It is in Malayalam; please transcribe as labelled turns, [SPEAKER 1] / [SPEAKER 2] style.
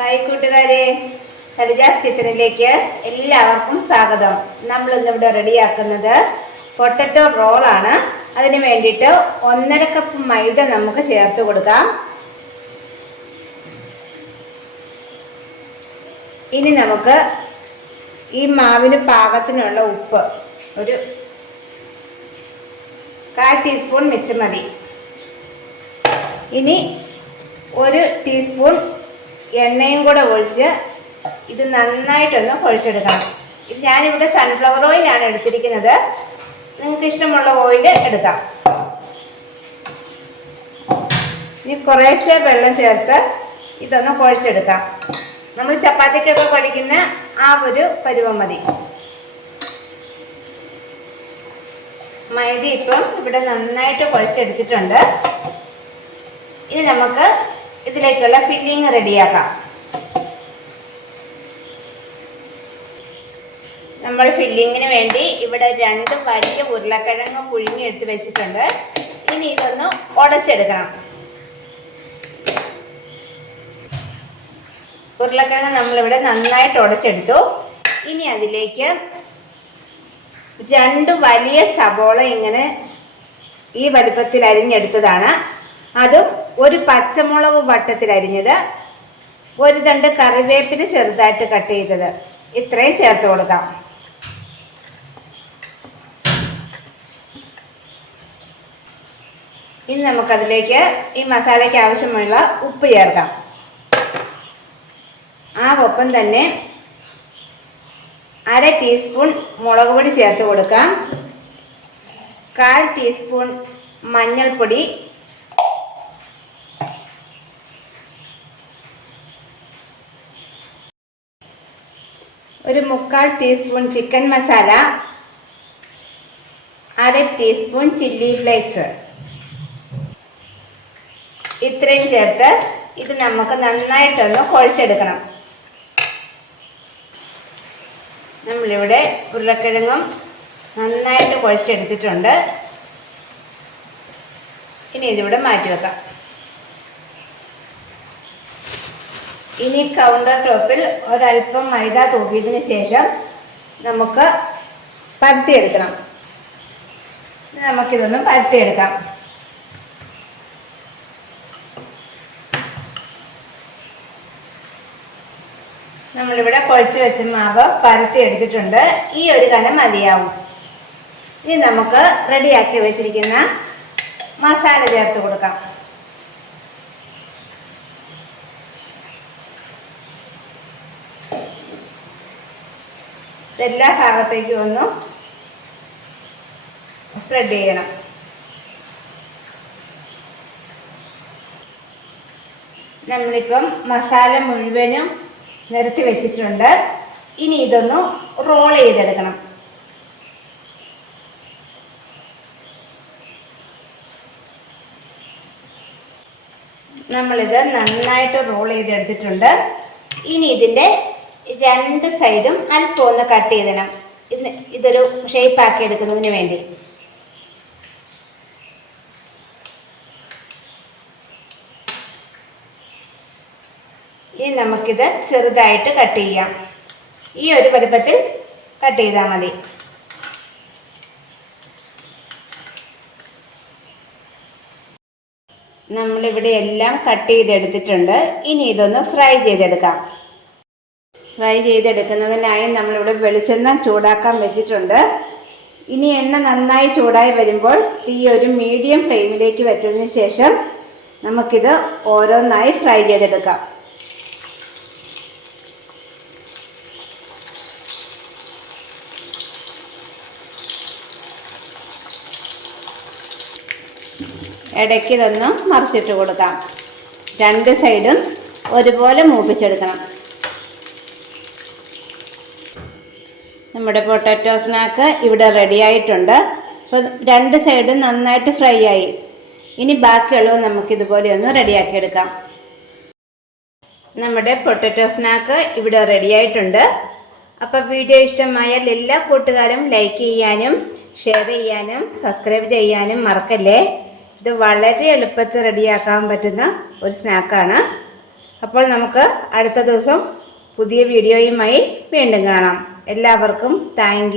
[SPEAKER 1] ഹായ് കൂട്ടുകാരെ സരിജാസ് കിച്ചണിലേക്ക് എല്ലാവർക്കും സ്വാഗതം. നമ്മൾ ഇന്നിവിടെ റെഡിയാക്കുന്നത് പൊട്ടറ്റോ റോളാണ് അതിന് വേണ്ടിയിട്ട് ഒന്നര കപ്പ് മൈദ നമുക്ക് ചേർത്ത് കൊടുക്കാം. ഇനി നമുക്ക് ഈ മാവിന് പാകത്തിനുള്ള ഉപ്പ് ഒരു കാൽ ടീസ്പൂൺ മിച്ചം മതി ഇനി ഒരു ടീസ്പൂൺ എണ്ണയും കൂടെ ഒഴിച്ച് ഇത് നന്നായിട്ടൊന്ന് കുഴച്ചെടുക്കണം. ഇത് ഞാനിവിടെ സൺഫ്ലവർ ഓയിലാണ് എടുത്തിരിക്കുന്നത്. നിങ്ങൾക്ക് ഇഷ്ടമുള്ള ഓയിൽ എടുക്കാം. ഇനി കുറേശ്ശെ വെള്ളം ചേർത്ത് ഇതൊന്ന് കുഴച്ചെടുക്കാം. നമ്മൾ ചപ്പാത്തിക്കൊക്കെ കുഴയ്ക്കുന്ന ആ ഒരു പരുവം മതി. മൈദ ഇപ്പം ഇവിടെ നന്നായിട്ട് കുഴച്ചെടുത്തിട്ടുണ്ട്. ഇനി നമുക്ക് ഇതിലേക്കുള്ള ഫില്ലിങ് റെഡിയാക്കാം നമ്മൾ ഫില്ലിങ്ങിന് വേണ്ടി ഇവിടെ രണ്ട് വലിയ ഉരുളക്കിഴങ്ങ് പുഴുങ്ങി എടുത്ത് വെച്ചിട്ടുണ്ട്. ഇനി ഇതൊന്ന് ഉടച്ചെടുക്കണം. ഉരുളക്കിഴങ്ങ് നമ്മളിവിടെ നന്നായിട്ട് ഉടച്ചെടുത്തു. ഇനി അതിലേക്ക് രണ്ട് വലിയ സബോള ഇങ്ങനെ ഈ വലുപ്പത്തിൽ അരിഞ്ഞെടുത്തതാണ്. അതും ഒരു പച്ചമുളക് വട്ടത്തിൽ അരിഞ്ഞത് ഒരു രണ്ട് കറിവേപ്പിന് ചെറുതായിട്ട് കട്ട് ചെയ്തത്. ഇത്രയും ചേർത്ത് കൊടുക്കാം. ഇനി നമുക്കതിലേക്ക് ഈ മസാലയ്ക്ക് ആവശ്യമുള്ള ഉപ്പ് ചേർക്കാം. ആ ഒപ്പം തന്നെ അര ടീസ്പൂൺ മുളക് പൊടി ചേർത്ത് കൊടുക്കാം. കാൽ ടീസ്പൂൺ മഞ്ഞൾപ്പൊടി ഒരു മുക്കാൽ ടീസ്പൂൺ ചിക്കൻ മസാല അര ടീസ്പൂൺ ചില്ലി ഫ്ലേക്സ് ഇത്രയും ചേർത്ത് ഇത് നമുക്ക് നന്നായിട്ടൊന്ന് കുഴച്ചെടുക്കണം. നമ്മളിവിടെ ഉരുളക്കിഴങ്ങും നന്നായിട്ട് കുഴച്ചെടുത്തിട്ടുണ്ട്. ഇനി ഇതിവിടെ മാറ്റി വെക്കാം. ഇനി കൗണ്ടർ ടോപ്പിൽ ഒരല്പം മൈദ തൂക്കിയതിന് ശേഷം നമുക്ക് പരത്തിയെടുക്കണം നമുക്കിതൊന്ന് പരത്തിയെടുക്കാം നമ്മളിവിടെ കുഴച്ച് വെച്ച മാവ് പരത്തി എടുത്തിട്ടുണ്ട്. ഈ ഒരു കനം മതിയാവും. ഇനി നമുക്ക് റെഡിയാക്കി വെച്ചിരിക്കുന്ന മസാല ചേർത്ത് കൊടുക്കാം. എല്ലാ ഭാഗത്തേക്കും ഒന്ന് സ്പ്രെഡ് ചെയ്യണം. നമ്മളിപ്പം മസാല മുഴുവനും നിരത്തി വെച്ചിട്ടുണ്ട്. ഇനി ഇതൊന്ന് റോൾ ചെയ്തെടുക്കണം. നമ്മളിത് നന്നായിട്ട് റോൾ ചെയ്തെടുത്തിട്ടുണ്ട്. ഇനി ഇതിന്റെ രണ്ട് സൈഡും അല്പം ഒന്ന് കട്ട് ചെയ്തിടണം. ഇത് ഇതൊരു ഷേപ്പാക്കി എടുക്കുന്നതിന് വേണ്ടി. ഇനി നമുക്കിത് ചെറുതായിട്ട് കട്ട് ചെയ്യാം. ഈ ഒരു വലുപ്പത്തിൽ കട്ട് ചെയ്താൽ മതി. നമ്മളിവിടെ എല്ലാം കട്ട് ചെയ്തെടുത്തിട്ടുണ്ട്. ഇനി ഇതൊന്ന് ഫ്രൈ ചെയ്തെടുക്കാം. ഫ്രൈ ചെയ്തെടുക്കുന്നതിനായി നമ്മളിവിടെ വെളിച്ചെണ്ണ ചൂടാക്കാൻ വെച്ചിട്ടുണ്ട്. ഇനി എണ്ണ നന്നായി ചൂടായി വരുമ്പോൾ തീ ഒരു മീഡിയം ഫ്ലെയിമിലേക്ക് വെച്ചതിന് ശേഷം നമുക്കിത് ഓരോന്നായി ഫ്രൈ ചെയ്തെടുക്കാം. ഇടയ്ക്ക് ഇതൊന്ന് മറിച്ചിട്ട് കൊടുക്കാം. രണ്ട് സൈഡും ഒരുപോലെ മൂപ്പിച്ചെടുക്കണം. നമ്മുടെ പൊട്ടാറ്റോ സ്നാക്ക് ഇവിടെ റെഡി ആയിട്ടുണ്ട്. അപ്പോൾ രണ്ട് സൈഡും നന്നായിട്ട് ഫ്രൈ ആയി. ഇനി ബാക്കിയുള്ളത് നമുക്കിതുപോലെ ഒന്ന് റെഡിയാക്കി എടുക്കാം. നമ്മുടെ പൊട്ടറ്റോ സ്നാക്ക് ഇവിടെ റെഡി ആയിട്ടുണ്ട്. അപ്പോൾ വീഡിയോ ഇഷ്ടമായാൽ എല്ലാ കൂട്ടുകാരും ലൈക്ക് ചെയ്യാനും ഷെയർ ചെയ്യാനും സബ്സ്ക്രൈബ് ചെയ്യാനും മറക്കല്ലേ? ഇത് വളരെ എളുപ്പത്തിൽ റെഡിയാക്കാൻ പറ്റുന്ന ഒരു സ്നാക്കാണ് അപ്പോൾ നമുക്ക് അടുത്ത ദിവസം പുതിയ വീഡിയോയുമായി വീണ്ടും കാണാം. എല്ലാവർക്കും താങ്ക്